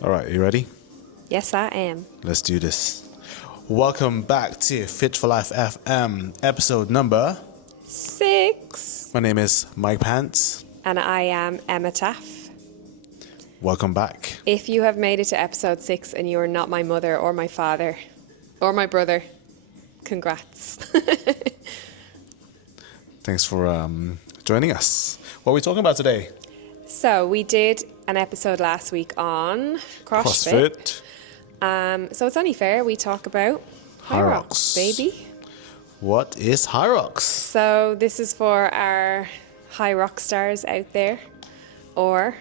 All right, you ready? Yes, I am. Let's do this. Welcome back to Fit for Life FM, episode number 6. My name is Mike Pants. And I am Emma Taff. Welcome back. If you have made it to episode 6 and you are not my mother or my father or my brother, congrats. Thanks for joining us. What are we talking about today? So we did an episode last week on CrossFit. So it's only fair we talk about HYROX, baby. What is HYROX? So this is for our HYROX stars out there, or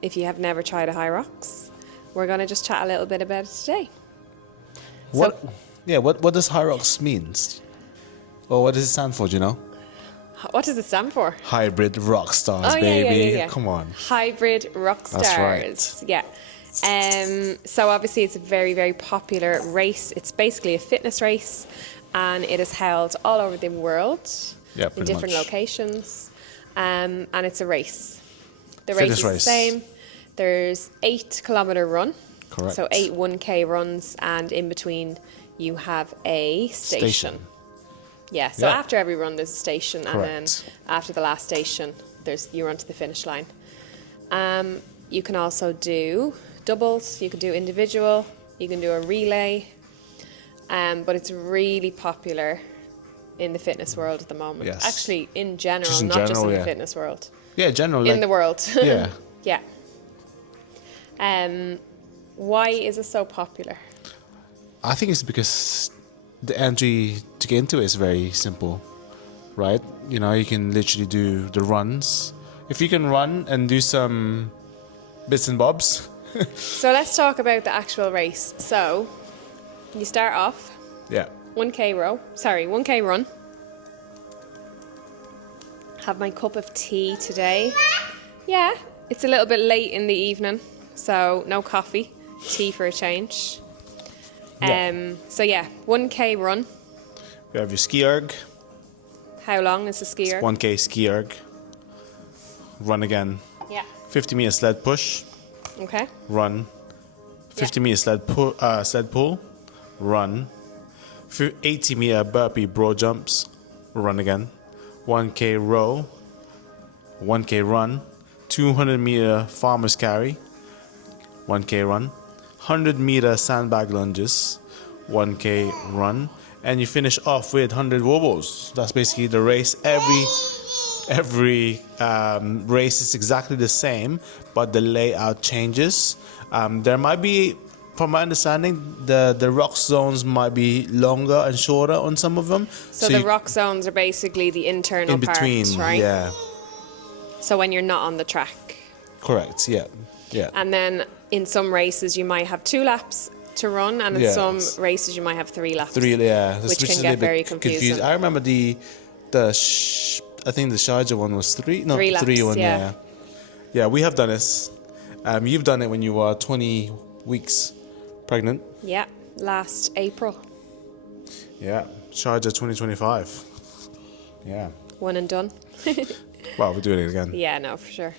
if you have never tried a HYROX, we're going to just chat a little bit about it today. What does HYROX means? Or what does it stand for, do you know? What does it stand for? Hybrid rock stars, baby. Yeah. Come on. Hybrid rock stars. That's right. Yeah. So obviously it's a very, very popular race. It's basically a fitness race, and it is held all over the world in different locations. And it's a race. The race is the same. There's 8-kilometer run. Correct. So 8 1K runs, and in between you have a station. Yeah, so after every run there's a station. Correct. And then after the last station you run to the finish line. You can also do doubles, you can do individual, you can do a relay, but it's really popular in the fitness world at the moment. Yes. Actually, in general, just in the fitness world. Yeah, generally. In the world. Yeah. Yeah. Why is it so popular? I think it's because the entry to get into it is very simple, right? You know, you can literally do the runs. If you can run and do some bits and bobs. So let's talk about the actual race. So you start off. Yeah. 1K run. Have my cup of tea today. Yeah, it's a little bit late in the evening, so no coffee, tea for a change. So 1K run. You have your ski erg. How long is the ski erg? 1K ski erg. Run again. Yeah. 50-meter sled push. Okay. Run. 50-meter sled pull. Run. 80-meter burpee broad jumps. Run again. 1K row. 1K run. 200-meter farmer's carry. 1K run. 100-meter sandbag lunges, 1K run, and you finish off with 100 wobbles. That's basically the race. Every race is exactly the same, but the layout changes. There might be, from my understanding, the rock zones might be longer and shorter on some of them. So the rock zones are basically the internal in between, parts, right? Yeah. So when you're not on the track. Correct. Yeah. Yeah. And then in some races you might have 2 laps to run, and in some races you might have 3 laps. Which can get very confusing. I remember I think the Sharjah one was 3. No, 3 laps, 3 one. Yeah. We have done this. You've done it when you were 20 weeks pregnant. Yeah, last April. Yeah, Sharjah 2025. Yeah. One and done. Well, we're doing it again. Yeah, no, for sure.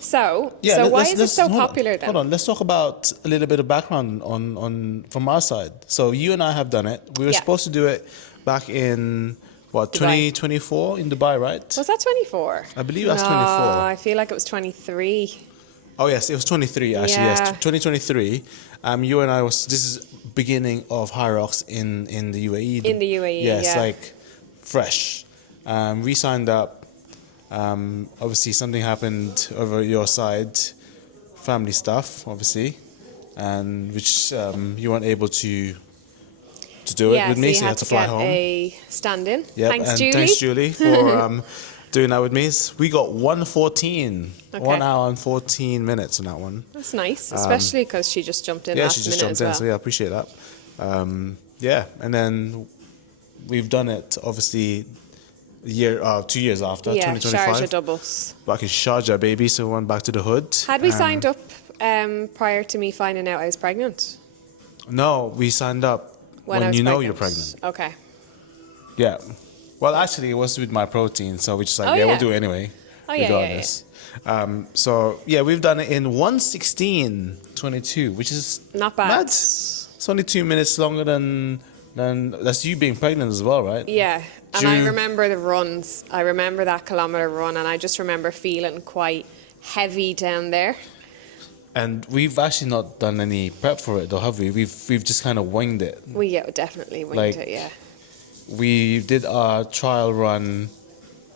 So why is it so popular then? Hold on, let's talk about a little bit of background on from our side. So you and I have done it. We were supposed to do it back in, 2024 in Dubai, right? Was that 24? I believe that's 24. I feel like it was 23. Oh, yes, it was 23, actually, yes. 2023. You and I this is beginning of HYROX in the UAE. In the UAE, yeah. It's like fresh. We signed up. Obviously something happened over your side, family stuff obviously, and which you weren't able to do it with me, so you had to fly home. A stand-in. Yep. Thanks, and Julie. Thanks, Julie, for doing that with me. We got 1:14, 1 hour and 14 minutes on that one. That's nice, especially because she just jumped in. Yeah, last she just minute jumped in, as so well. I appreciate that. And then we've done it obviously 2 years after, 2025. Sharjah doubles. Back in Sharjah, baby, so we went back to the hood. Had we signed up prior to me finding out I was pregnant? No, we signed up when you know you're pregnant. Okay. Yeah. Well, actually, it was with my protein, so we just we'll do it anyway, Oh, yeah, regardless. So yeah, we've done it in 1:16:22, which is Not bad. mad. It's only 2 minutes longer than that's you being pregnant as well, right? Yeah. And Do I you- remember the runs. I remember that kilometre run, and I just remember feeling quite heavy down there. And we've actually not done any prep for it, though, have we? We've just kind of winged it. We definitely winged Like, it, yeah. We did our trial run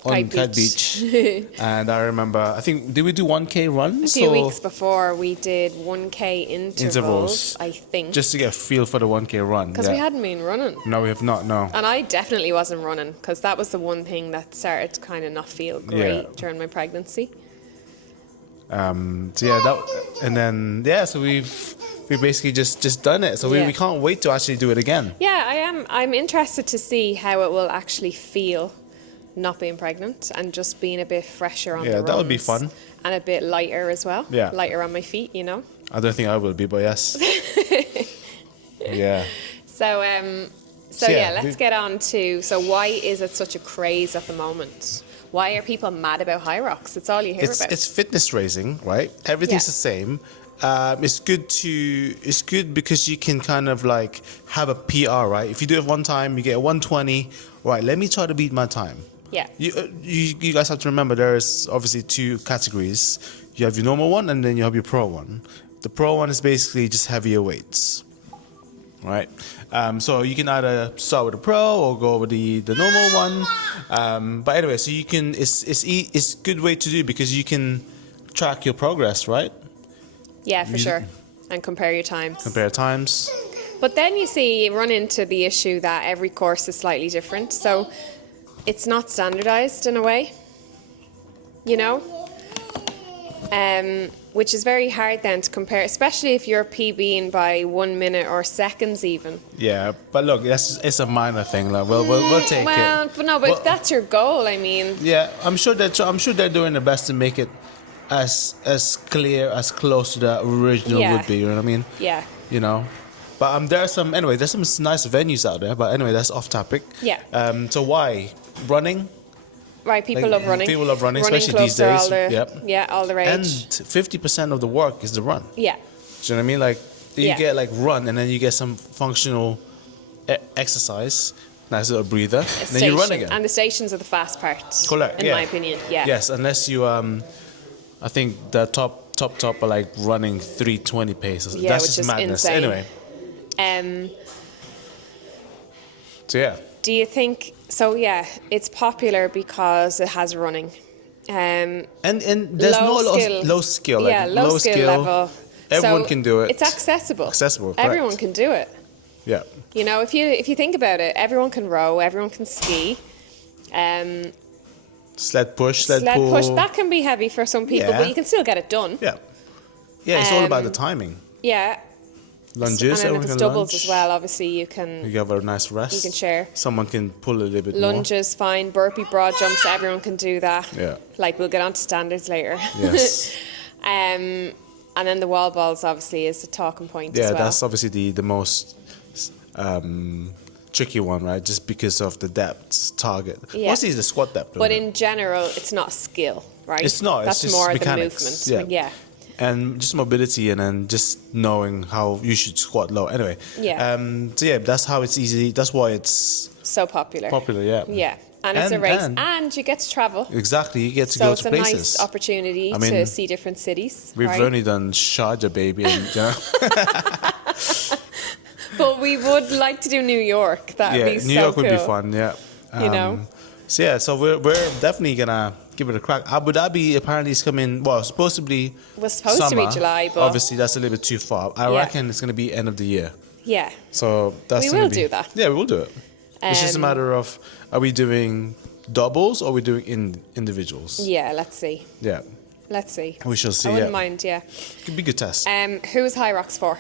on Kite Beach, and I remember. I think did we do 1K runs? A few weeks before, we did 1K intervals, I think. just to get a feel for the 1K run. Because we hadn't been running. No, we have not. No. And I definitely wasn't running, because that was the one thing that started to kind of not feel great Yeah. during my pregnancy. So yeah, so we basically just done it. So Yeah. we can't wait to actually do it again. Yeah, I am. I'm interested to see how it will actually feel not being pregnant and just being a bit fresher on the Yeah, runs. that would be fun. And a bit lighter as well. Yeah. Lighter on my feet, you know. I don't think I will be, but yes. Yeah. So So, yeah, let's get on to, so why is it such a craze at the moment? Why are people mad about HYROX? It's all you hear about. It's fitness racing, right? Everything's Yeah. the same. It's good because you can kind of like have a PR, right? If you do it one time, you get a 120. Right, let me try to beat my time. Yeah. You guys have to remember there's obviously two categories. You have your normal one and then you have your pro one. The pro one is basically just heavier weights, right? So you can either start with the pro or go with the normal one. But anyway, so you can it's a good way to do because you can track your progress, right? Yeah, for sure. And compare your times. Compare times. But then you see, you run into the issue that every course is slightly different. So it's not standardized in a way, you know? Which is very hard then to compare, especially if you're PBing by 1 minute or seconds even. Yeah, but look, it's a minor thing. Like, we'll take Well, it. but no, but if that's your goal, I mean, Yeah, I'm sure they're doing their best to make it as clear, as close to the original Yeah. would be. You know what I mean? yeah. You know. But there's some nice venues out there. But anyway, that's off topic. Yeah. So why running? Right, people Like, love running. people love running, Running especially these clubs are days. All the, Yep. Yeah, all the rage. And 50% of the work is the run. yeah. Do you know what I mean? Like you Yeah. get like run, and then you get some functional exercise, nice little breather, and then you run Station. again. And the stations are the fast part. Correct, In yeah. my opinion, yeah. Yes, unless you I think the top are like running 320 pace. Yeah, That's which just is madness. insane. Anyway, so yeah. Do you think so? Yeah, it's popular because it has running. And there's low skill. Like, Yeah, low skill level. Everyone So can do it. It's accessible. Accessible, correct. Everyone can do it. Yeah. You know, if you think about it, everyone can row, everyone can ski. Sled push, sled Sled pull. push, that can be heavy for some people, Yeah. but you can still get it done. Yeah. Yeah, it's all about the timing. Yeah. Lunges, And then if everyone it's can doubles lunge. as well, obviously you You can have a nice rest. You can share. Someone can pull a little bit more. lunges, fine, burpee, broad jumps, everyone can do that. Yeah. Like we'll get on to standards later. Yes. And then the wall balls obviously is a talking point Yeah, as well. that's obviously the most tricky one, right? Just because of the depth target. Yeah. Mostly is the squat depth. But isn't it? in general, it's not skill, right? It's not. That's It's just more mechanics. the movement. Yeah. And just mobility, and then just knowing how you should squat low. Anyway. Yeah. So yeah, that's how it's easy. That's why it's So popular. popular. Yeah. Yeah. And it's a race. And you get to travel. Exactly. You get to So go it's to a places. nice opportunity I mean, to see different cities. We've right? only done Sharjah, baby, and you know. But we would like to do New York. That would be so New York would be cool. fun. Yeah. You know? So yeah, so we're definitely gonna give it a crack. Abu Dhabi apparently is coming. Well, supposedly. Was supposed to be summer. July, but Obviously that's a little bit too far. I Yeah. reckon it's gonna be end of the year. yeah. So that's. We gonna will be, do that. Yeah, we will do it. It's just a matter of are we doing doubles or are we doing individuals? Yeah, let's see. Yeah, Let's see. we shall see. I wouldn't Yeah, mind, yeah. could be a good test. Who's HYROX for?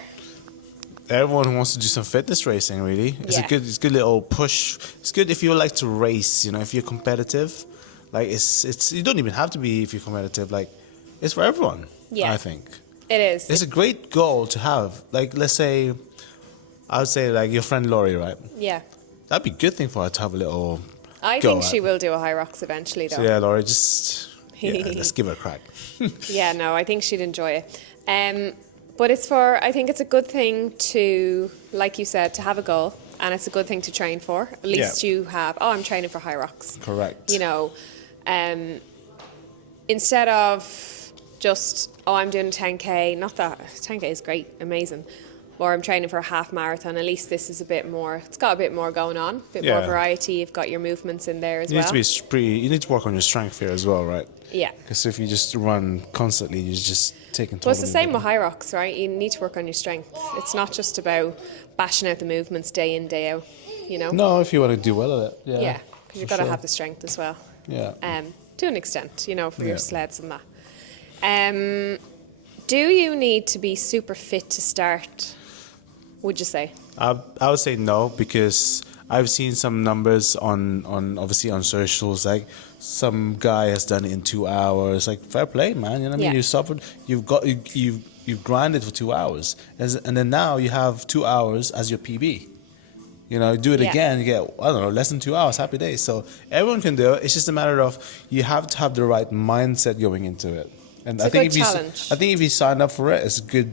Everyone who wants to do some fitness racing, really. It's Yeah. it's good little push. It's good if you like to race. You know, if you're competitive, like it's you don't even have to be if you're competitive. Like it's for everyone. Yeah. I think It is. it's a great goal to have. Like let's say, I would say like your friend Laurie, right? Yeah. That'd be a good thing for her to have a little. I go think at. she will do a HYROX eventually, though. So yeah, Laurie, just Yeah, let's give it a crack. Yeah, no, I think she'd enjoy it. But I think it's a good thing to, like you said, to have a goal, and it's a good thing to train for. At least you have, I'm training for HYROX. Correct. You know, instead of just, I'm doing a 10K, not that, 10K is great, amazing, or I'm training for a half marathon, at least this is a bit more, it's got a bit more going on, a bit more variety, you've got your movements in there as well. You need to work on your strength here as well, right? Yeah. Because if you just run constantly, you're just taking... Well, it's the same with HYROX, right? You need to work on your strength. It's not just about bashing out the movements day in, day out, you know? No, if you want to do well at it. Yeah, because you've got to have the strength as well. Yeah. To an extent, you know, for your sleds and that. Do you need to be super fit to start, would you say? I would say no, because I've seen some numbers on obviously on socials, like some guy has done it in 2 hours. Like, fair play, man. You know what I mean? You suffered, you've grinded for 2 hours, and then now you have 2 hours as your PB. You know, do it again, you get, I don't know, less than 2 hours, happy days. So everyone can do it. It's just a matter of you have to have the right mindset going into it. And it's a good challenge. I think if you sign up for it, it's a good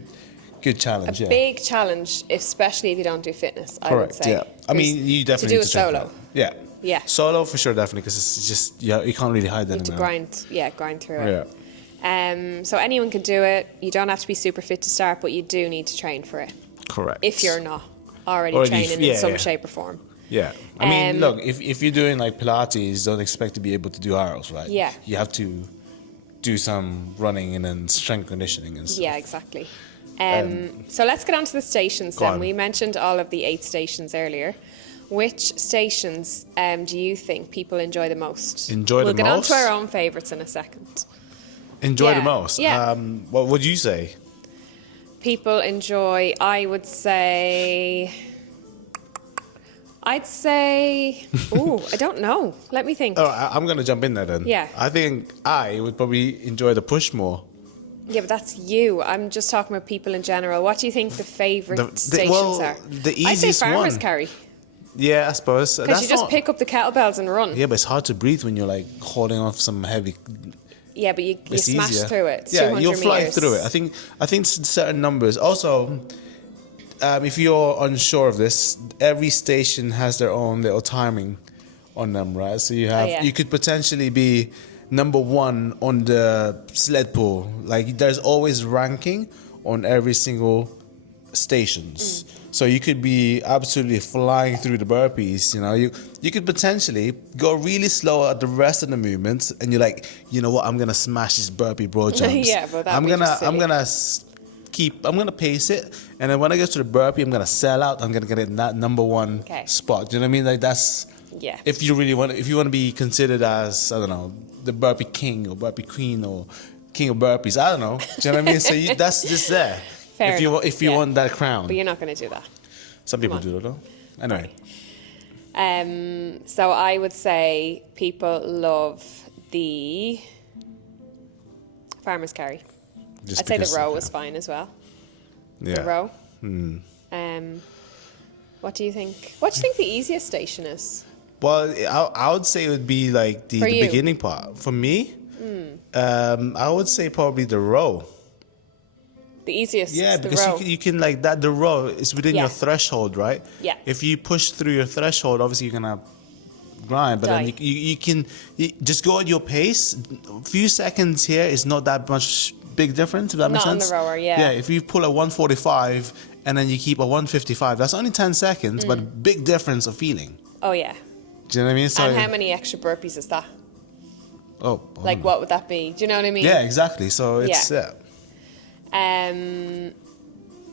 challenge. A big challenge, especially if you don't do fitness. Correct. I would say. Yeah. I mean, you definitely to do need to check solo. that. Yeah. Yeah. Solo for sure, definitely, because it's just you can't really hide that. You need to grind through it. Yeah. So anyone can do it. You don't have to be super fit to start, but you do need to train for it. Correct. If you're not already training in some shape or form. Yeah. I mean, look, if you're doing like Pilates, don't expect to be able to do HYROX, right? Yeah. You have to do some running and then strength conditioning and stuff. Yeah, exactly. So let's get on to the stations then. We mentioned all of the 8 stations earlier. Which stations do you think people enjoy the most? We'll get on to our own favourites in a second. Enjoy the most? Yeah. What would you say? People enjoy, I'd say, I don't know. Let me think. Oh, I'm going to jump in there then. Yeah. I think I would probably enjoy the push more. Yeah, but that's you. I'm just talking about people in general. What do you think the favourite stations are? The easiest I'd say farmers one. carry. Yeah, I suppose. Because you just pick up the kettlebells and run. Yeah, but it's hard to breathe when you're like holding off some heavy... Yeah, but you smash through it. It's yeah, 200 you'll fly meters. through it. I think certain numbers. Also, if you're unsure of this, every station has their own little timing on them, right? So you could potentially be number 1 on the sled pull. Like, there's always ranking on every single stations. So you could be absolutely flying through the burpees. You know, you could potentially go really slow at the rest of the movements, and you're like, you know what, I'm gonna smash these burpee broad jumps. Yeah, but I'm gonna pace it, and then when I get to the burpee, I'm gonna sell out. I'm gonna get in that number 1 spot. Do you know what I mean? Like, that's if you want to be considered as, I don't know, the burpee king or burpee queen or king of burpees. I don't know. Do you know what I mean? So that's just there. If you want that crown. But you're not going to do that. Some people do, though. Anyway. So I would say people love the farmers carry. I'd say the row is fine as well. Yeah. The row. What do you think? What do you think the easiest station is? Well, I would say it would be like the beginning part. For me, I would say probably the row. The easiest. Yeah, because you can like that. The row is within your threshold, right? Yeah. If you push through your threshold, obviously you're gonna grind, but then you can just go at your pace. A few seconds here is not that much big difference. If that makes sense. Not on the rower, yeah. Yeah, if you pull a 145 and then you keep a 155, that's only 10 seconds, but big difference of feeling. Oh yeah. Do you know what I mean? So, and how many extra burpees is that? Oh. Like, what would that be? Do you know what I mean? Yeah, exactly. So it's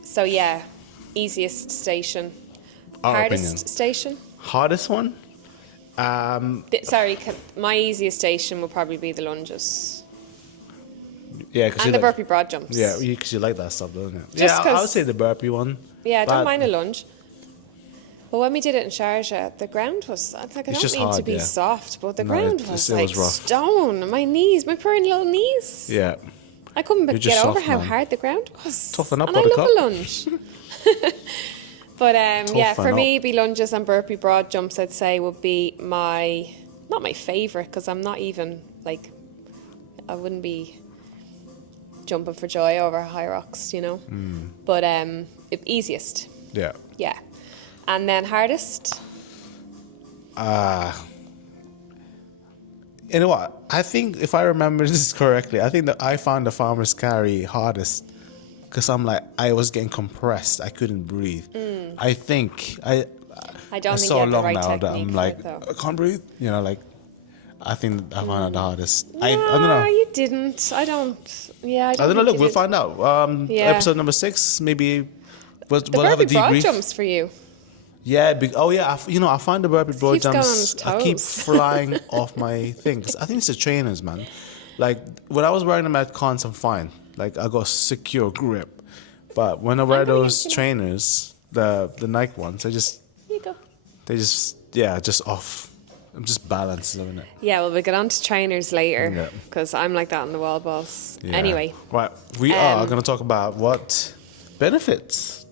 So yeah, easiest station. Hardest station. Hardest one. My easiest station would probably be the lunges. Yeah, and the burpee broad jumps. Yeah, because you like that stuff, don't you? Yeah, I would say the burpee one. Yeah, I don't mind a lunge. But when we did it in Sharjah, the ground was like, I don't mean to be soft, but the ground was like stone. My knees, my poor little knees. Yeah. I couldn't get over how hard the ground was. Toughen up, and I love a lunge. But for me, it'd be lunges and burpee broad jumps, I'd say, would be not my favourite, because I'm not even like I wouldn't be jumping for joy over HYROX, you know. But easiest, Yeah. yeah. And then hardest. You know what? I think if I remember this correctly, I think that I found the farmer's carry hardest because I was getting compressed. I couldn't breathe. I think I don't it's think so you had the long right now that technique I'm for like it, though. I can't breathe. You know, like I think I found it the hardest. I No, don't know. you didn't. I don't. Yeah, I don't. I don't know. think Look, you we'll did. find out. Yeah. Episode number 6, maybe we'll The have a burpee broad debrief. jumps for you. Yeah. Oh, yeah. I find the burpee broad keeps going on jumps. his I keep toes. flying off my thing. 'Cause I think it's the trainers, man. Like when I was wearing them at cons, I'm fine. Like I got secure grip. But when I wear gonna those get you trainers, the Nike ones, Here you go. just off. I'm just balanced, isn't it? Yeah, well, we'll get on to trainers later Yeah. because I'm like that on the wall balls. Yeah. Anyway, Right. We are going to talk about what benefits.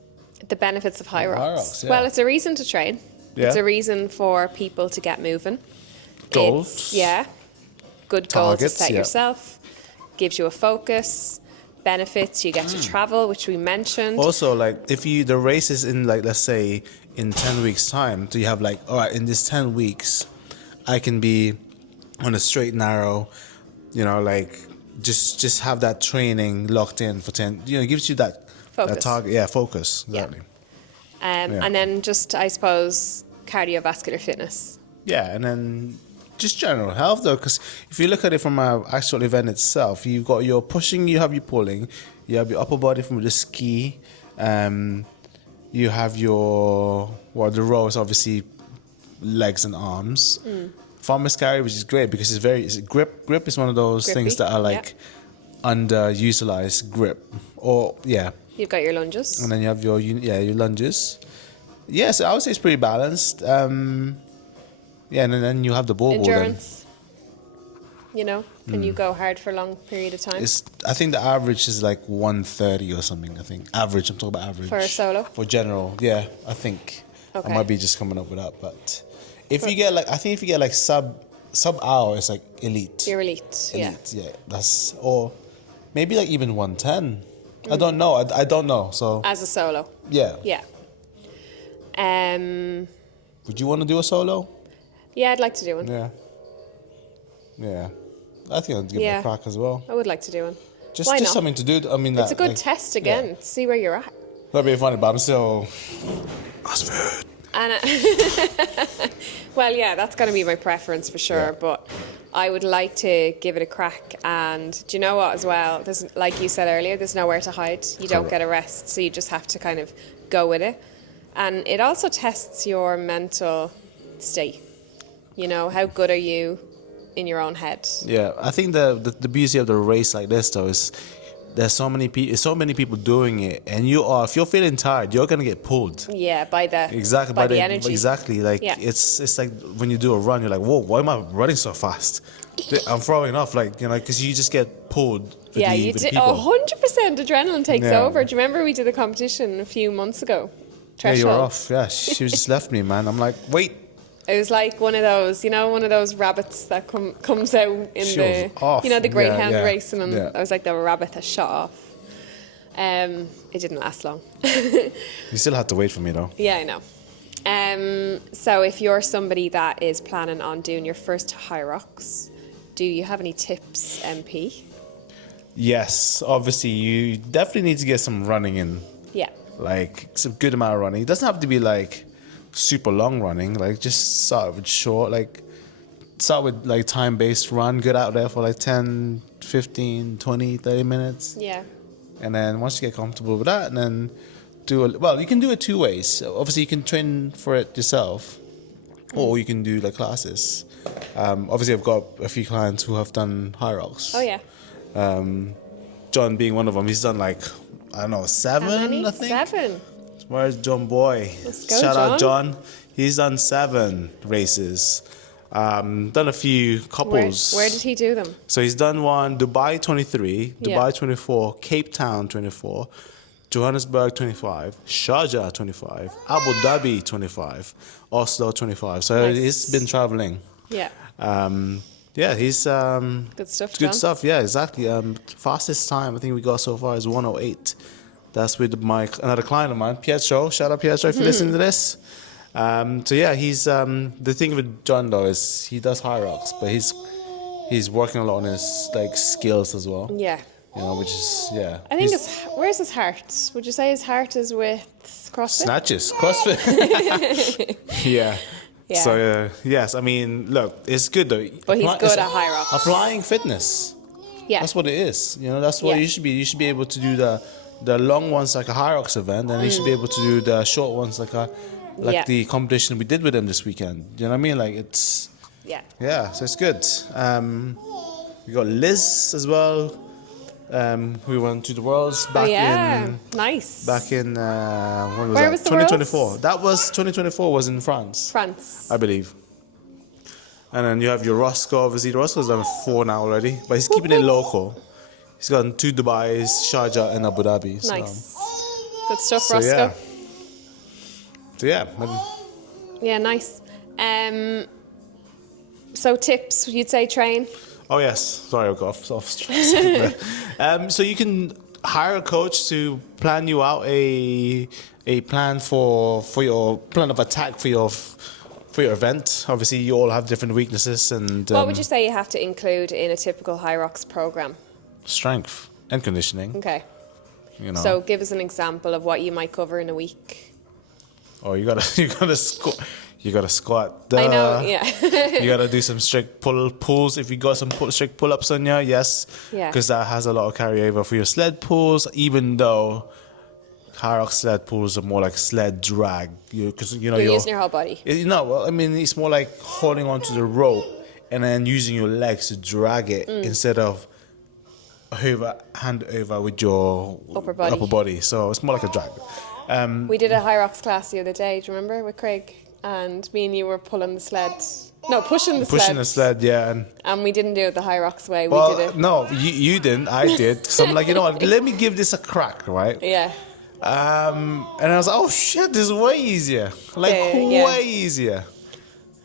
the benefits of HYROX. HYROX, yeah. Well, it's a reason to train. Yeah. It's a reason for people to get moving. Goals. Yeah. Good goals to Targets, set yeah. yourself. Gives you a focus. Benefits, you get to travel, which we mentioned. Also, like if the race is in like let's say in 10 weeks time, so you have like all right in this 10 weeks, I can be on a straight narrow, like just have that training locked in for 10. It gives you that Focus. target. Yeah, focus exactly. And then just, I suppose, cardiovascular fitness. Yeah, and then just general health though, because if you look at it from an actual event itself, you've got your pushing, you have your pulling, you have your upper body from the ski, you have the row is obviously legs and arms. Farmer's carry, which is great because it's grip is one of those things Grippy, that are like underutilized grip, or yeah. You've got your lunges. And then you have your lunges. Yes, I would say it's pretty balanced. Yeah, and then you have the ball. Endurance. Can you go hard for a long period of time? I think the average is like 130 or something. I think average. I'm talking about average For a solo? For general, yeah. I think Okay. I might be just coming up with that, but if you get like sub hour, it's like elite. You're elite. Yeah. Yeah. That's or maybe like even 110. I don't know. I don't know. So As a solo. yeah. Yeah. Would you want to do a solo? Yeah, I'd like to do one. Yeah. Yeah. I think I'd give it Yeah. a crack as well. I would like to do one. Just Why not? something to do. I mean, It's a good test again to see where you're at. That'd be funny, but I'm still. Fast food. And well, yeah, that's going to be my preference for sure. Yeah. But I would like to give it a crack. And do you know what? As well, there's, like you said earlier, there's nowhere to hide. You don't get a rest, so you just have to kind of go with it. And it also tests your mental state. How good are you in your own head? Yeah, I think the beauty of the race like this though is there's so many people doing it, and if you're feeling tired, you're gonna get pulled. Yeah, by the energy. Exactly, like Yeah. it's like when you do a run, you're like, whoa, why am I running so fast? I'm throwing off, because you just get pulled. Yeah, you with did. people. 100% adrenaline takes Yeah. over. Do you remember we did a competition a few months ago? Yeah, you were Threshold. off. Yeah, she just left me, man. I'm like, wait. It was like one of those rabbits that comes out in She the, was off. the greyhound Yeah, racing, and yeah. I was like the rabbit that shot off. It didn't last long. You still had to wait for me though. Yeah, I know. So if you're somebody that is planning on doing your first HYROX, do you have any tips, MP? Yes, obviously you definitely need to get some running in. Yeah. Like some good amount of running. It doesn't have to be like super long running. Like just start with short. Like start with like time-based run. Get out there for like 10, 15, 20, 30 minutes. Yeah. And then once you get comfortable with that, and then you can do it two ways. So obviously you can train for it yourself, or you can do like classes. Obviously I've got a few clients who have done HYROX. Oh yeah. John being one of them. He's done like, I don't know, 7, How many? I think. 7. Where's John Boy? Let's go, Shout out John. John. He's done 7 races. Done a few couples. Where did he do them? So he's done one, Dubai 23, Yeah. Dubai 24, Cape Town 24, Johannesburg 25, Sharjah 25, Abu Dhabi 25, Oslo 25. So Nice. he's been traveling. Yeah. Yeah, he's Good stuff, good John. stuff. Yeah, exactly. Fastest time I think we got so far is 1:08. That's with another client of mine, Pietro. Shout out Pietro if you're listening to this. So yeah, he's the thing with John though is he does HYROX, but he's working a lot on his like skills as well. Yeah. You know, which is yeah. I think where's his heart? Would you say his heart is with CrossFit? Snatches, CrossFit. Yeah. Yeah. So yes, I mean, look, it's good though. But he's good at HYROX. Applying fitness. Yeah. That's what it is. You know, that's what you should be. You should be able to do the long ones like a HYROX event, and you should be able to do the short ones like the competition we did with them this weekend. You know what I mean? Like it's so it's good. We got Liz as well. We went to the Worlds back in nice. back in when was Where that? was the 2024. Worlds? That was 2024. Was in France. France. I believe. And then you have your Roscoe. Obviously, Roscoe's done 4 now already, but he's keeping it local. He's gotten 2 Dubai's, Sharjah, and Abu Dhabi. So. Nice. Good stuff, So Roscoe. yeah. Yeah, nice. So tips, you'd say train? Oh yes. Sorry, I got off stress. So you can hire a coach to plan you out a plan for your plan of attack for your event. Obviously, you all have different weaknesses and. What would you say you have to include in a typical HYROX program? Strength and conditioning. Okay. You know. So give us an example of what you might cover in a week. Oh, you gotta squat. You gotta squat. I know, yeah. You gotta do some strict pulls. If you got some strict pull-ups on you, yes. Yeah. Because that has a lot of carryover for your sled pulls. Even though HYROX sled pulls are more like sled drag, because you know You're using your whole body. Well, I mean, it's more like holding onto the rope and then using your legs to drag it instead of hand over with your Upper body. So it's more like a drag. We did a HYROX class the other day, do you remember, with Craig? And me and you were pulling the sled. No, pushing the sled. Pushing the sled, yeah. And we didn't do it the HYROX way. Well, we did it. no, you didn't. I did. So I'm like, you know what? Let me give this a crack, right? Yeah. And I was like, oh shit, this is way easier. Like way easier.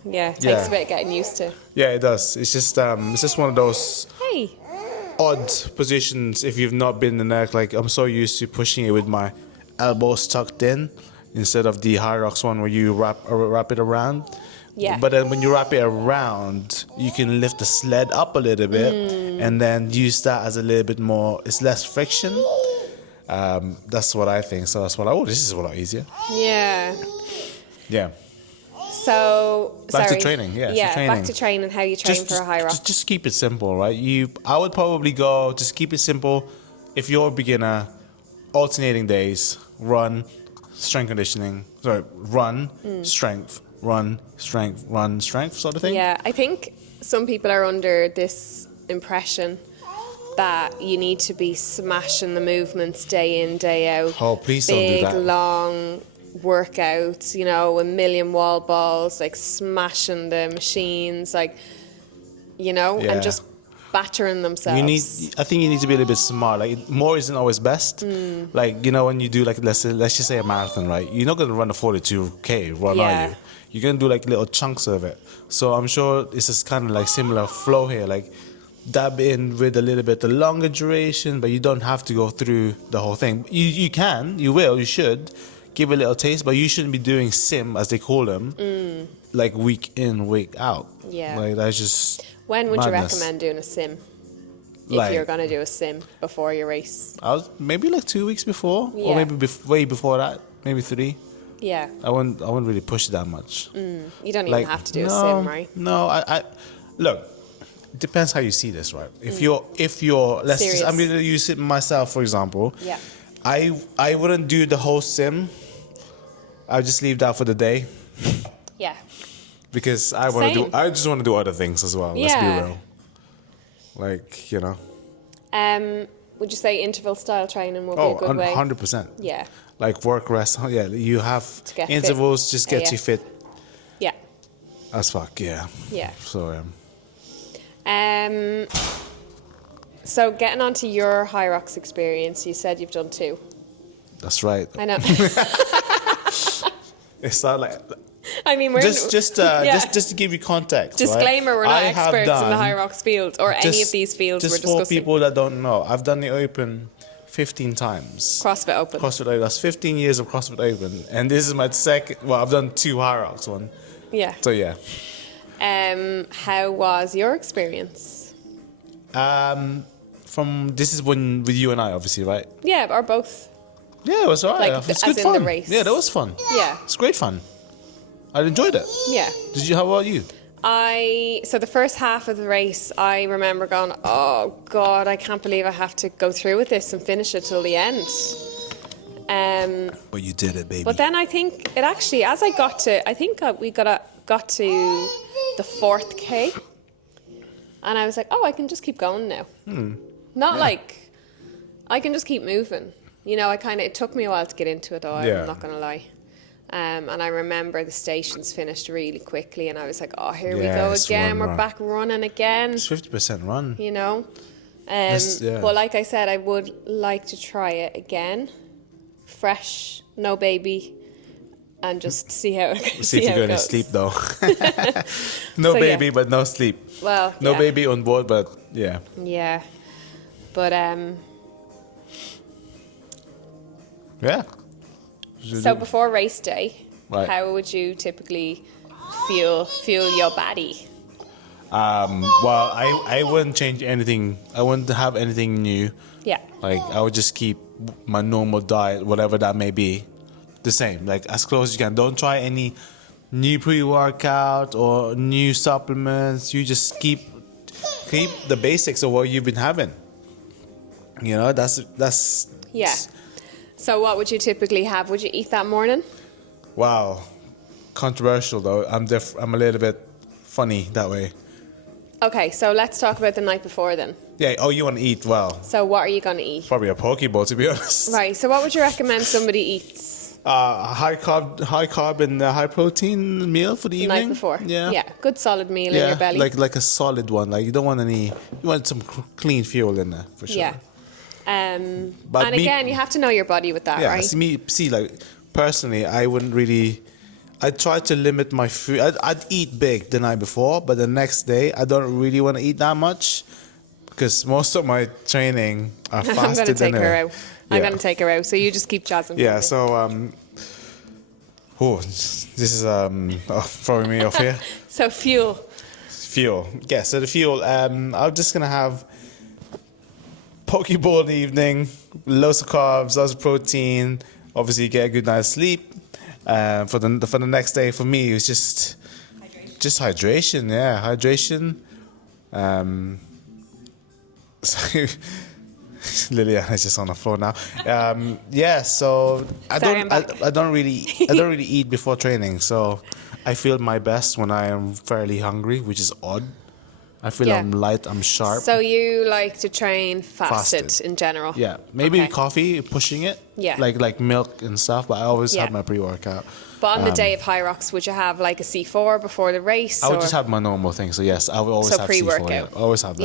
Yeah, it takes a bit of getting used to. Yeah, it does. It's just one of those Hey. odd positions if you've not been in there. Like I'm so used to pushing it with my elbows tucked in instead of the HYROX one where you wrap it around. Yeah. But then when you wrap it around, you can lift the sled up a little bit and then use that as a little bit more. It's less friction. That's what I think. So that's what this is a lot easier. Yeah. Yeah. So Back to training, yeah. Yeah, training. back to training, how you train for a HYROX. Just keep it simple, right? I would probably go, just keep it simple. If you're a beginner, alternating days, run, strength conditioning, run, strength, run, strength, run, strength sort of thing. Yeah, I think some people are under this impression that you need to be smashing the movements day in, day out. Oh, please don't do that. Big, long workouts, you know, 1 million wall balls, like smashing the machines, like, you know, and just battering themselves. I think you need to be a little bit smart. Like more isn't always best. Like, you know, when you do like let's just say a marathon, right? You're not gonna run a 42K run, are you? You're gonna do like little chunks of it. So I'm sure this is kind of like similar flow here. Like dab in with a little bit the longer duration, but you don't have to go through the whole thing. You can, you will, you should give a little taste, but you shouldn't be doing sim as they call them, like week in, week out. Yeah. Like that's just. When would madness. you recommend doing a sim? If you're going to do a sim before your race? I was maybe like 2 weeks before, Yeah. or maybe way before that, maybe 3. Yeah. I wouldn't really push it that much. You don't even have to do a sim, right? No, I look. It depends how you see this, right? If you're let's just, I'm gonna use it myself for example. Yeah. I wouldn't do the whole sim. I'll just leave that for the day. Yeah. Because I just want to do other things as well. Let's be real. Like, you know. Would you say interval style training would be a good way? 100%. Yeah. Like work, rest. Yeah, you have get intervals. fit. Just get you fit. Yeah. As fuck. Yeah. Yeah. So. So getting onto your HYROX experience, you said you've done 2. That's right. I know. It's not like I mean, we're just to give you context. Disclaimer: right? we're not experts in the HYROX field or any of these fields we're Just discussing. for people that don't know, I've done the Open 15 times. CrossFit Open. CrossFit Open. That's 15 years of CrossFit Open, and this is my second. Well, I've done 2 HYROX one. Yeah. So yeah. How was your experience? This is when with you and I, obviously, right? Yeah, or both. Yeah, it was alright. Like, It was as good in fun. the race. Yeah, that was fun. Yeah. It's great fun. I enjoyed it. Yeah. Did you? How about you? So the first half of the race, I remember going, oh God, I can't believe I have to go through with this and finish it till the end. But you did it, baby. But then I think it actually, as I got to, I think we got to the 4th K, and I was like, oh, I can just keep going now. Like, I can just keep moving. You know, it took me a while to get into it, though, I'm not going to lie. And I remember the stations finished really quickly, and I was like, oh, here we go again. We're back running again. It's 50% run. You know? But like I said, I would like to try it again. Fresh, no baby, and just see how it goes. See if you're going to sleep, though. No So, baby, but no sleep. Well, No baby on board, but yeah. Yeah. But, Yeah. so before race day, Right. how would you typically fuel your body? Well, I wouldn't change anything. I wouldn't have anything new. Yeah. Like, I would just keep my normal diet, whatever that may be, the same. Like, as close as you can. Don't try any new pre-workout or new supplements. You just keep the basics of what you've been having. You know, that's Yeah. So what would you typically have? Would you eat that morning? Wow. Controversial, though. I'm a little bit funny that way. Okay, so let's talk about the night before then. Yeah. Oh, you want to eat? Well, So what are you going to eat? probably a poke bowl, to be honest. Right, so what would you recommend somebody eats High carb and high protein meal for the the evening. night before? Yeah. Yeah, good solid meal in your belly. like a solid one. Like, you don't want any. You want some clean fuel in there for sure. Yeah. But and again, you have to know your body with that, Yeah. right? Like personally, I wouldn't really. I try to limit my food. I'd eat big the night before, but the next day I don't really want to eat that much because most of my training are fasted. I'm going to take her out. I'm Yeah. going to take her out. So you just keep jazzing. Yeah. for me. So this is throwing me off here. So fuel. Fuel. Yeah. So the fuel. I'm just gonna have poke bowl in the evening, loads of carbs, lots of protein. Obviously, get a good night's sleep. For the next day, for me, it was just hydration. Yeah, hydration. So Liliana's just on the floor now. Yeah, so I don't really eat before training. So I feel my best when I am fairly hungry, which is odd. I feel Yeah. I'm light, I'm sharp. So you like to train fasted in general? Yeah, maybe Okay. coffee, pushing it. Yeah. Like milk and stuff. But I always Yeah. have my pre-workout. But on the day of HYROX, would you have like a C4 before the race? I would or- just have my normal thing. So yes, I would always So have pre-workout. C4. Yeah. Always have that.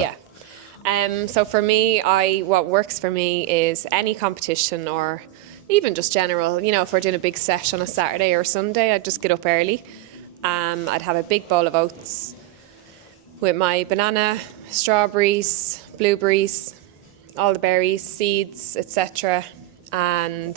Yeah. So for me, what works for me is any competition or even just general. You know, if we're doing a big sesh on a Saturday or Sunday, I'd just get up early. I'd have a big bowl of oats with my banana, strawberries, blueberries, all the berries, seeds, etc. And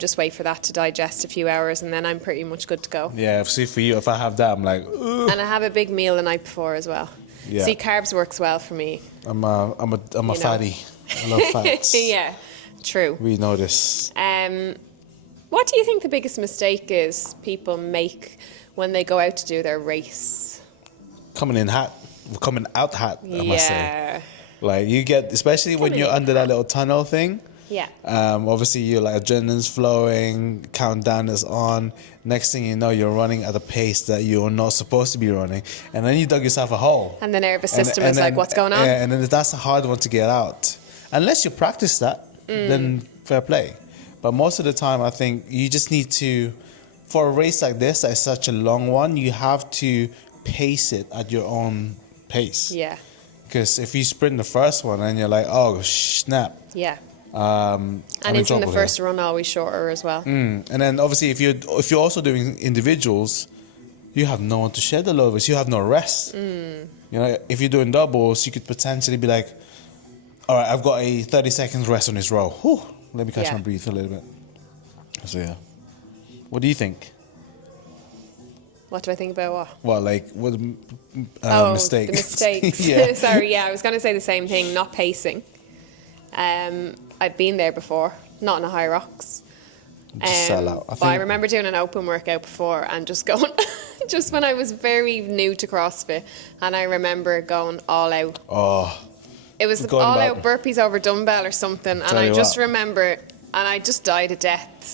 just wait for that to digest a few hours, and then I'm pretty much good to go. Yeah. See, for you, if I have that, I'm like, ugh. And I have a big meal the night before as well. Yeah. See, carbs works well for me. I'm a know. fatty. I love fats. Yeah, true. We know this. What do you think the biggest mistake is people make when they go out to do their race? Coming out hot, I must say. Yeah. Like, you get, especially when Coming you're in under that little tunnel thing. Yeah. Obviously, you're like adrenaline's flowing, countdown is on. Next thing you know, you're running at a pace that you're not supposed to be running, and then you dug yourself a hole. And the nervous system is like, what's going on? Yeah, and then that's a hard one to get out. Unless you practice that, then fair play. But most of the time, I think you just need to, for a race like this, that's such a long one, you have to pace it at your own pace. Yeah. Because if you sprint the first one and you're like, oh snap. Yeah. I'm And in isn't the trouble here. first run always shorter as well? And then obviously if you're also doing individuals, you have no one to share the load with. You have no rest. You know, if you're doing doubles, you could potentially be like, all right, I've got a 30 seconds rest on this row. Whew, let me catch my breath a little bit. So yeah, what do you think? What do I think about what? Well, like what mistakes? The mistakes. Yeah. Sorry, yeah, I was going to say the same thing. Not pacing. I've been there before, not in a HYROX. Just sell out. But I remember doing an open workout before and just going, just when I was very new to CrossFit, and I remember going all out. Oh. It was all out burpees over dumbbell or something, and I just remember, and I just died a death.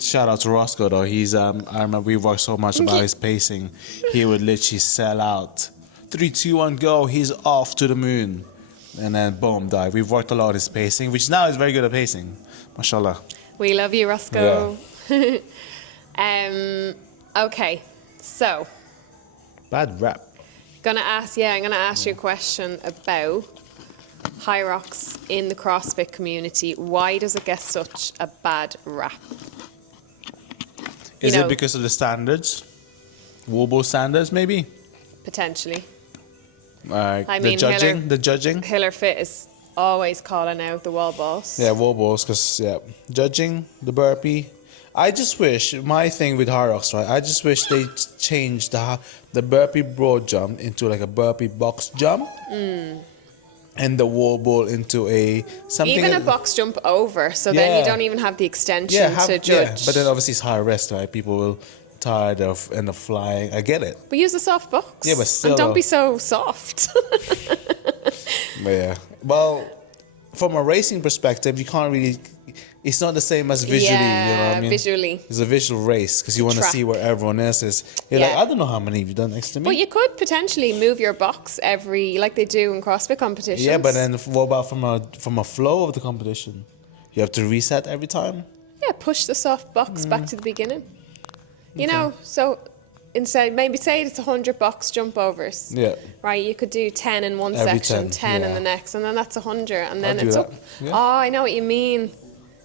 Shout out to Roscoe though. He's I remember we worked so much about his pacing. He would literally sell out. 3, 2, 1, go. He's off to the moon, and then boom, dive. We've worked a lot of his pacing, which now is very good at pacing. Mashallah. We love you, Roscoe. Yeah. Okay, so. Bad rap. I'm gonna ask you a question about HYROX in the CrossFit community. Why does it get such a bad rap? Is it because of the standards? Wobo standards, maybe? Potentially. The judging? Hiller Fit is always calling out the wall balls. Yeah, wall balls, because, judging, the burpee. I just wish, my thing with HYROX, right, I just wish they changed the burpee broad jump into like a burpee box jump. And the wall ball into something. Even a box jump over, so then you don't even have the extension to judge. Yeah, but then obviously it's high risk, right? People will tired of end up flying. I get it. But use a soft box. Yeah, but still. And don't be so soft. But yeah. Well, from a racing perspective, you can't really. It's not the same as visually. Yeah, you know what I mean? Visually. It's a visual race because you want to see where everyone else is. You're like, I don't know how many you've done next to me. But you could potentially move your box like they do in CrossFit competitions. Yeah, but then what about from a flow of the competition? You have to reset every time? Yeah, push the soft box back to the beginning. You know, so instead, maybe say it's 100 box jump overs. Yeah. Right, you could do 10 in one Every section, 10 in the next, and then that's 100, and then it's up. Yeah. Oh, I know what you mean.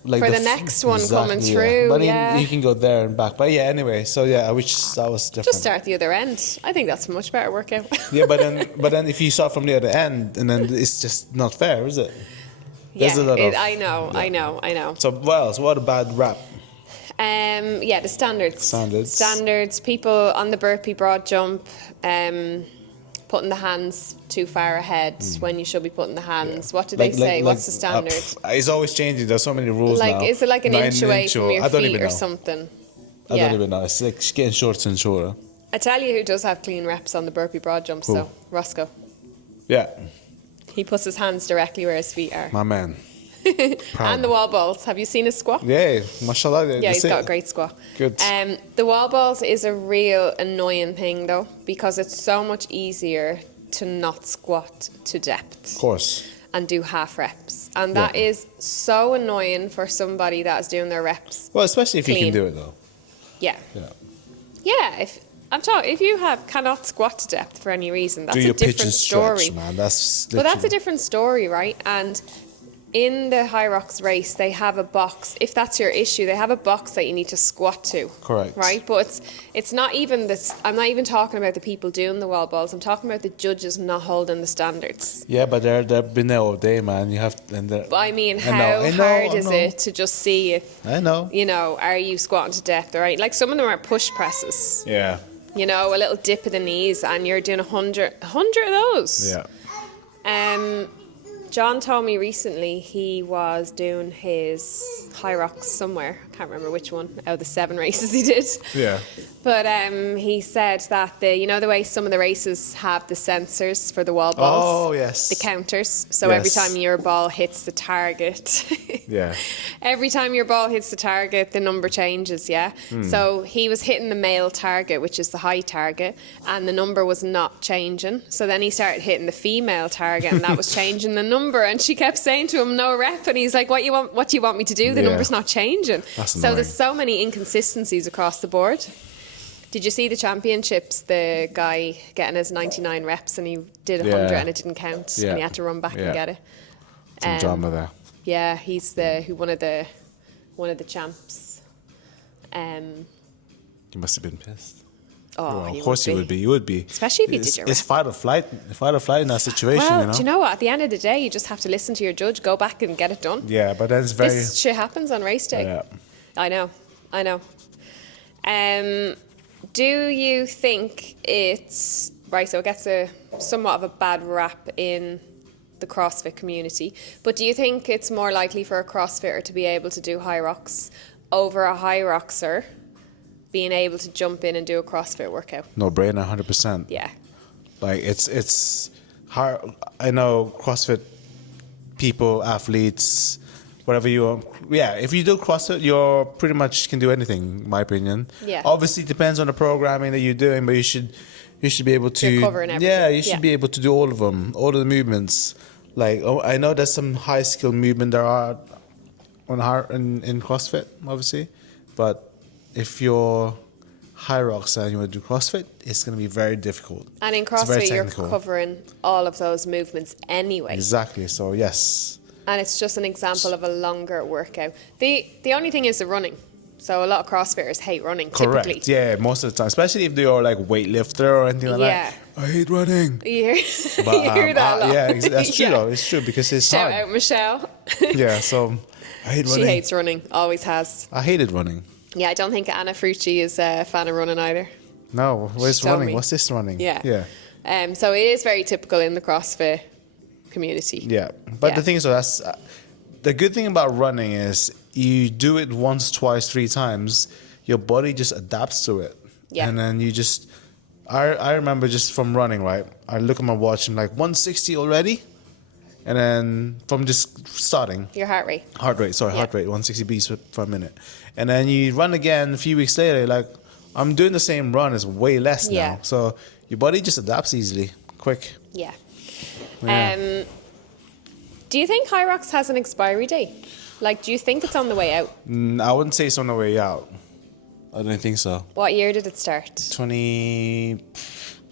Like for the next one coming through, But you can go there and back. But yeah, anyway, so yeah, I wish that was different. Just start the other end. I think that's a much better workout. Yeah, but then if you start from the other end, and then it's just not fair, is it? I know. So what a bad rap. The standards. Standards. People on the burpee broad jump, putting the hands too far ahead when you should be putting the hands. What do they say? What's the standard? It's always changing. There's so many rules now. Is it like an inch away from your feet or something? I don't even know. It's like getting shorter and shorter. I tell you who does have clean reps on the burpee broad jumps though. Roscoe. Yeah. He puts his hands directly where his feet are. My man. And the wall balls. Have you seen his squat? Yeah, mashallah. Yeah, he's got a great squat. Good. The wall balls is a real annoying thing though, because it's so much easier to not squat to depth. Of course. And do half reps. And that is so annoying for somebody that's doing their reps. Well, especially if you can do it though. Yeah. Yeah, if you cannot squat to depth for any reason, that's a different story. Stretch, man. That's a different story, right? And in the HYROX race, they have a box. If that's your issue, they have a box that you need to squat to. Correct. Right? But it's not even this. I'm not even talking about the people doing the wall balls. I'm talking about the judges not holding the standards. Yeah, but they've been there all day, man. You have But I mean, how hard is it to just see if are you squatting to depth, right? Like some of them are push presses. Yeah. You know, a little dip of the knees, and you're doing 100 of those. Yeah. John told me recently he was doing his HYROX somewhere. I can't remember which one out of the 7 races he did. Yeah. But he said that the way some of the races have the sensors for the wall balls. Oh, yes. The counters. So every time your ball hits the target. Yeah. Every time your ball hits the target, the number changes, yeah? So he was hitting the male target, which is the high target, and the number was not changing. So then he started hitting the female target, and that was changing the number. And she kept saying to him, no rep. And he's like, what do you want me to do? The number's not changing. So there's so many inconsistencies across the board. Did you see the championships? The guy getting his 99 reps and he did 100 and it didn't count and he had to run back and get it. Some drama there. Yeah, he's one of the champs. You must have been pissed. Oh, Well, you of course would you would be. You would be. Especially if you did your It's fight or flight in that situation, Well, you know? do you know what? At the end of the day, you just have to listen to your judge, go back and get it done. Yeah, but that's very... This shit happens on race day. Yeah. I know. Do you think it's... Right, so it gets somewhat of a bad rap in the CrossFit community, but do you think it's more likely for a CrossFitter to be able to do HYROX over a HYROXer being able to jump in and do a CrossFit workout? No brainer, 100%. Yeah. Like, it's hard. I know CrossFit people, athletes, whatever you are. Yeah, if you do CrossFit, you're pretty much can do anything, in my opinion. Yeah. Obviously, it depends on the programming that you're doing, but you should be able to... You're covering everything. Yeah, you should be able to do all of them, all of the movements. Like, I know there's some high skill movement there are in CrossFit, obviously, but if you're HYROX and you want to do CrossFit, it's going to be very difficult. And in CrossFit, you're covering all of those movements anyway. Exactly. So yes. And it's just an example of a longer workout. The only thing is the running. So a lot of CrossFitters hate running, Correct. typically. Yeah, most of the time, especially if you're like weightlifter or anything like that. I hate running. You hear, But, you hear that a lot. Yeah, that's true though. It's true because it's Shout hard. out Michelle. Yeah, so I hate running. She hates running, always has. I hated running. Yeah, I don't think Anna Frucci is a fan of running either. No, where's Tell running? me. What's this running? Yeah. Yeah. So it is very typical in the CrossFit community. Yeah, but Yeah. the thing is, that's the good thing about running is you do it once, twice, 3 times, your body just adapts to it. Yeah. And then you just, I remember just from running, right? I look at my watch, I'm like 160 already, and then from just starting. Your heart rate. Heart rate, 160 beats per minute, and then you run again a few weeks later, like I'm doing the same run, it's way less Yeah. now. So your body just adapts easily, quick. Yeah. Yeah. Do you think HYROX has an expiry date? Like, do you think it's on the way out? I wouldn't say it's on the way out. I don't think so. What year did it start? 2019,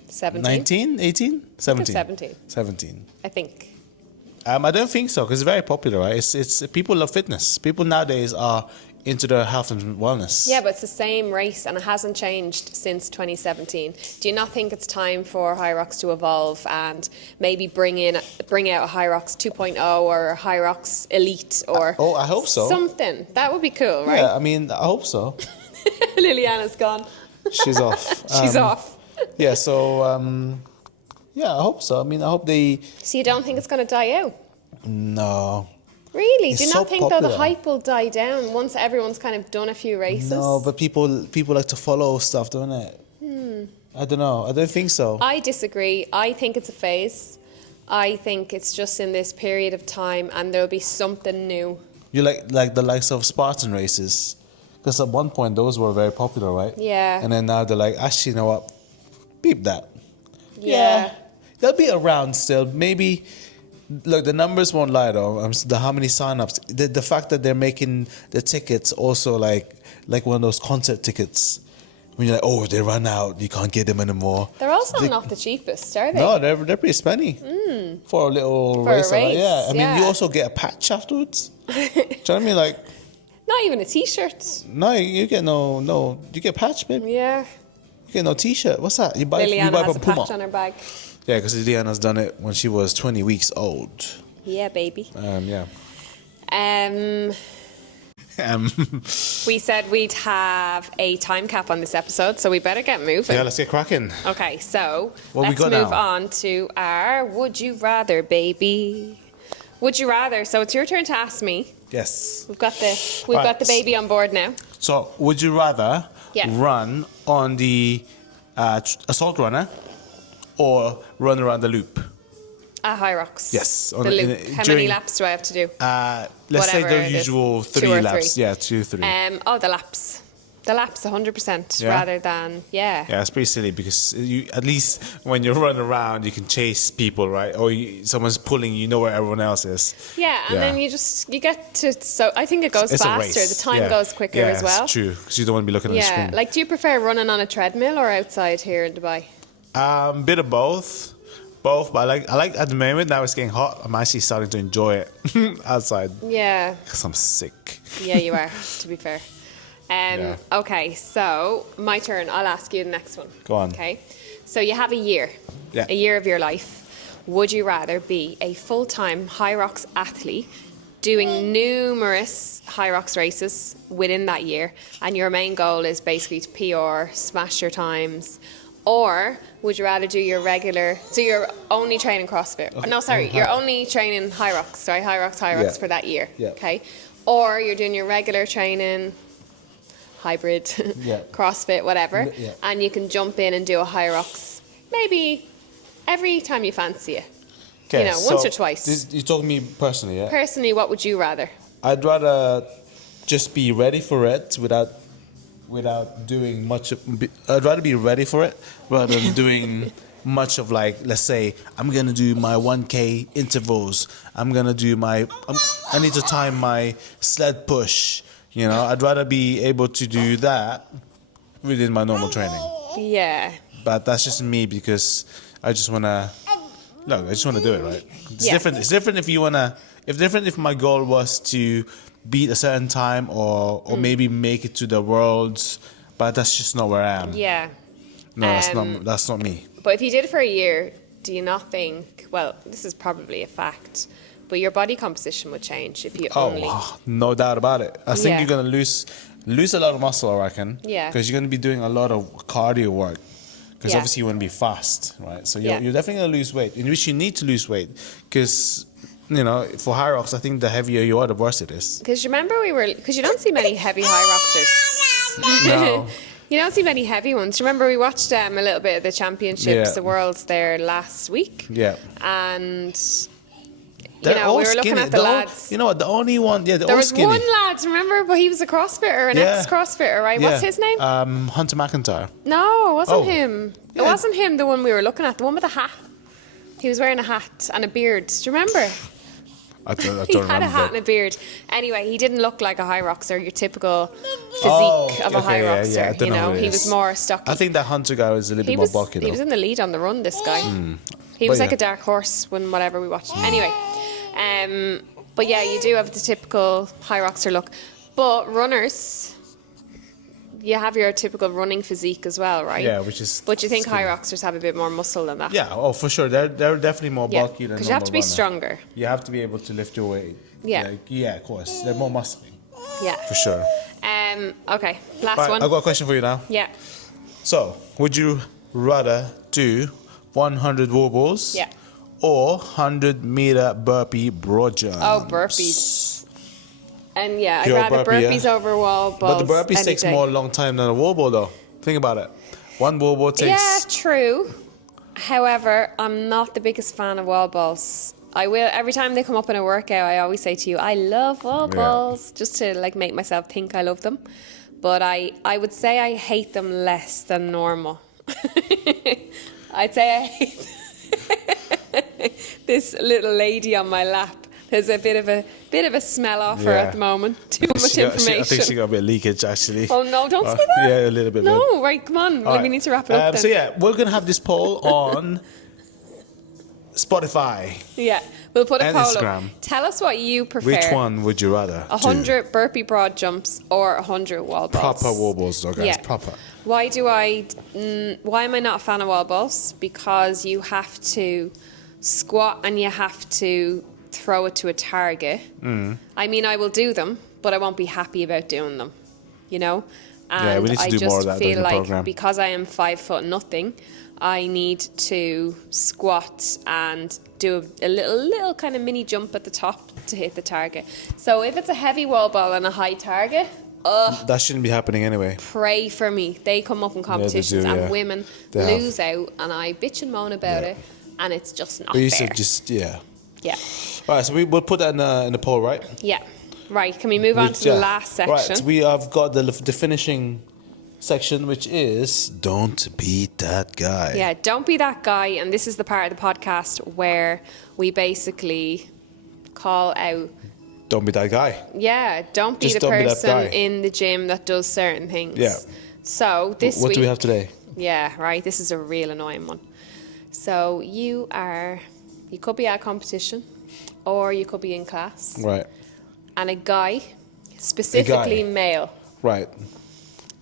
17? 18, 17. 17. 17. I think. I don't think so because it's very popular, right? It's people love fitness. People nowadays are into their health and wellness. Yeah, but it's the same race and it hasn't changed since 2017. Do you not think it's time for HYROX to evolve and maybe bring out a HYROX 2.0 or a HYROX Elite or I hope so. something? That would be cool, right? Yeah, I mean, I hope so. Liliana's gone. She's off. She's off. Yeah, so yeah, I hope so. I mean, I hope they. So you don't think it's going to die out? No. Really? It's Do you so not think though the popular. hype will die down once everyone's kind of done a few races? No, but people like to follow stuff, don't it? I don't know. I don't think so. I disagree. I think it's a phase. I think it's just in this period of time and there'll be something new. You like the likes of Spartan races, because at one point those were very popular, right? Yeah. And then now they're like, actually, you know what? Beep that. Yeah. They'll be around still. Maybe. Look, the numbers won't lie though. How many sign-ups? The fact that they're making the tickets also like one of those concert tickets. When you're like, oh, they run out, you can't get them anymore. They're also not the cheapest, are they? No, they're pretty spenny for a little For a race. race, Yeah, I mean, yeah. you also get a patch afterwards. Do you know what I mean? Like, Not even a t-shirt. no, you get no, you get a patch, babe. Yeah. You get no t-shirt. What's that? You buy Liliana has from a Puma. patch on her bag. Yeah, because Liliana's done it when she was 20 weeks old. Yeah, baby. Yeah. We said we'd have a time cap on this episode, so we better get moving. Yeah, let's get cracking. Okay, so What we let's got move now? on to our Would You Rather, baby. Would you rather? So it's your turn to ask me. Yes. We've got the Right. baby on board now. So, would you rather Yeah. run on the assault runner or run around the loop? A HYROX. Yes, The on loop. in- How many during- laps do I have to do? Let's say Whatever the it is. usual 2 3 or laps. 3. Yeah, 2, 3. The laps. The laps 100% Yeah? rather than, yeah. Yeah, it's pretty silly because you at least when you run around, you can chase people, right? Or someone's pulling, you know where everyone else is. Yeah, and Yeah. then you get to, so I think it goes It's a faster. race. The time Yeah. goes quicker Yeah, as well. it's true because you don't want to be looking at the Yeah, screen. like do you prefer running on a treadmill or outside here in Dubai? Bit of both. Both, but I like at the moment now it's getting hot. I'm actually starting to enjoy it outside Yeah, because I'm sick. yeah, you are, to be fair. Yeah. Okay, so my turn. I'll ask you the next one. Go on. Okay. So you have a year. Yeah. A year of your life. Would you rather be a full-time HYROX athlete doing numerous HYROX races within that year, and your main goal is basically to PR, smash your times, or would you rather do your regular, so you're only training CrossFit, no sorry, you're only training HYROX Yeah. for that year, Yeah. okay? Or you're doing your regular training, hybrid, Yeah. CrossFit, whatever, Yeah. and you can jump in and do a HYROX maybe every time you fancy it. Okay, You know, once or twice. You're talking to me personally, yeah? Personally, what would you rather? I'd rather just be ready for it without doing much. I'd rather be ready for it rather than doing much of, like, let's say I'm gonna do my 1K intervals. I'm gonna do I need to time my sled push. You know, I'd rather be able to do that within my normal training. Yeah. But that's just me because I just wanna. Look, I just want to do it, right? It's Yeah. different. It's different if you wanna. If different if my goal was to beat a certain time or maybe make it to the worlds, but that's just not where I am. Yeah. No, that's not me. But if you did it for a year, do you not think, well, this is probably a fact, but your body composition would change if you only... Oh, no doubt about it. I think Yeah. you're gonna lose a lot of muscle, I reckon. Yeah. Because you're gonna be doing a lot of cardio work. Because Yeah. obviously you want to be fast, right? So Yeah. you're definitely gonna lose weight, in which you need to lose weight. Because you know, for HYROX, I think the heavier you are, the worse it is. Because remember because you don't see many heavy HYROXers. No. You don't see many heavy ones. Remember we watched a little bit of the championships, Yeah. the worlds there last week. Yeah. And They're all we were looking skinny. at the lads. You know what? The only one, yeah, they're There all was skinny. one lad, remember, but he was a CrossFitter, an Yeah. ex-CrossFitter, right? Yeah. What's his name? Hunter McIntyre. No, it wasn't Oh. him. It Yeah. wasn't him, the one we were looking at, the one with the hat. He was wearing a hat and a beard. Do you remember? I don't He remember. had a hat and a beard. Anyway, he didn't look like a HYROXer, your typical physique of a okay, yeah, HYROXer. yeah, I don't you know know, who it he is. was more stocky. I think that Hunter guy was a little he bit was, more bulky, though. he was in the lead on the run, this guy. He But was like yeah. a dark horse when whatever we watched. Anyway, but yeah, you do have the typical HYROXer look. But runners, you have your typical running physique as well, right? Yeah, which is. But you think skinny. HYROXers have a bit more muscle than that? Yeah, oh, for sure. They're definitely more Yeah, bulky than because you have to be normal runner. stronger. You have to be able to lift your weight. Yeah. Like, yeah, of course. They're more muscly, Yeah. for sure. Okay, last Right, one. I've got a question for you now. Yeah. So, would you rather do 100 wall balls? Yeah. Or 100-meter burpee broad jump? Oh, burpees. And yeah, I'd Pure rather burpee, yeah. burpees over wall balls. But the burpees any takes day. more long time than a wall ball, though. Think about it. One wall ball takes. Yeah, true. However, I'm not the biggest fan of wall balls. I will every time they come up in a workout. I always say to you, I love wall Yeah. balls, just to like make myself think I love them. But I would say I hate them less than normal. I'd say I hate this little lady on my lap. There's a bit of a smell off her Yeah. at the moment. Too much information. I think she got a bit of leakage, actually. Oh no, don't say that. Yeah, a little bit. No, right, come on. All We right. need to wrap it up then. So yeah, we're going to have this poll on Spotify. Yeah, we'll put a And poll Instagram. up. Tell us what you prefer. Which one would you rather do? 100 burpee broad jumps or 100 wall balls? Proper wall balls, though, guys. Yeah. Proper. Why am I not a fan of wall balls? Because you have to squat and you have to throw it to a target. I mean, I will do them, but I won't be happy about doing them, you know? And Yeah, we need to I do just more of that during feel the like programme. because I am 5'0", I need to squat and do a little kind of mini jump at the top to hit the target. So if it's a heavy wall ball and a high target, That shouldn't be happening anyway. pray for me. They come up in competitions do, and yeah. women They have. lose out, and I bitch and moan about Yeah. it, and it's just not But you fair. said just, yeah. Yeah, All right, so we'll put that in the poll, right? yeah. Right, can we move on to the last section? Right, we have got the finishing section, which is don't be that guy. Yeah, don't be that guy, and this is the part of the podcast where we basically call out, Don't be that guy. yeah, don't be Just the don't be that person guy. in the gym that does certain things. Yeah. So this What week, do we have today? yeah, right, this is a real annoying one. So you could be at a competition, or you could be in class, Right. and a guy, specifically male, Right.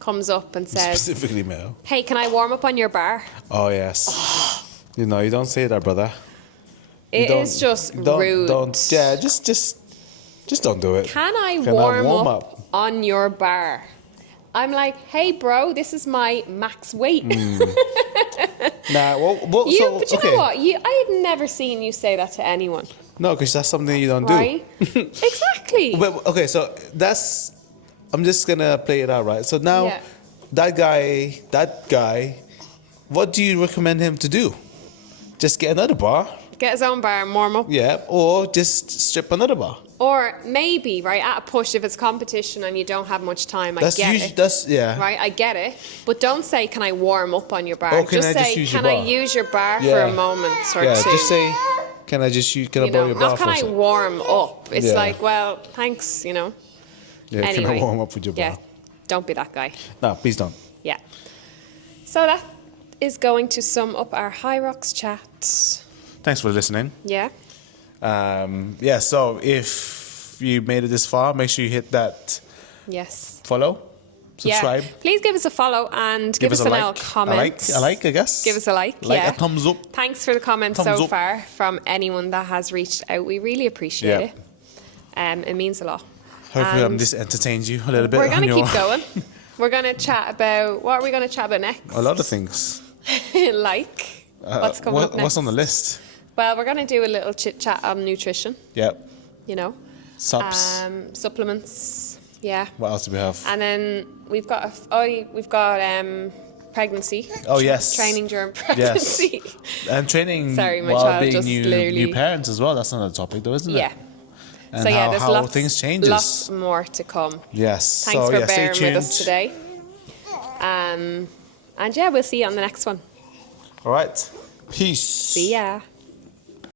comes up and says, Specifically male. "Hey, can I warm up on your bar?" Oh, yes. You know, you don't say that, brother. It is just rude. Yeah, just don't do it. Can I warm up on your bar? I'm like, hey, bro, this is my max weight. Nah, well, But you know what? I have never seen you say that to anyone. No, because that's something you don't Right? Exactly. But, okay, so I'm just going to play it out, right? So now, Yeah. that guy, what do you recommend him to do? Just get another bar? Get his own bar and warm up. Yeah, or just strip another bar. Or maybe, right, at a push, if it's competition and you don't have much time, I get it. Yeah. Right, I get it. But don't say, can I warm up on your bar? Oh, just say, can I use your bar for a moment or two? Just say, can I borrow your bar not can I warm up. It's like, well, thanks, you know. Yeah, anyway, can I warm up with your bar? Yeah, don't be that guy. No, please don't. Yeah. So that is going to sum up our HYROX chat. Thanks for listening. Yeah. So if you made it this far, make sure you hit that follow, subscribe. Yeah. Please give us a follow and give us a like. Comment. I like, I guess. Give us a like, a thumbs up. Thanks for the comments so far from anyone that has reached out. We really appreciate it. It means a lot. Hopefully this entertains you a little bit. We're going to keep going. We're going to chat about, what are we going to chat about next? A lot of things. Like, what's coming up next? What's on the list? Well, we're going to do a little chit chat on nutrition. Yep. You know. Supplements. Yeah. What else do we have? And then we've got pregnancy. Oh yes. Training during pregnancy. Yes. And training Sorry, my while child being just new parents as well. That's another topic, though, isn't it? Yeah. And so yeah, there's how things changes. Lots more to come. Yes. Thanks for bearing with us today. And yeah, we'll see you on the next one. All right. Peace. See ya.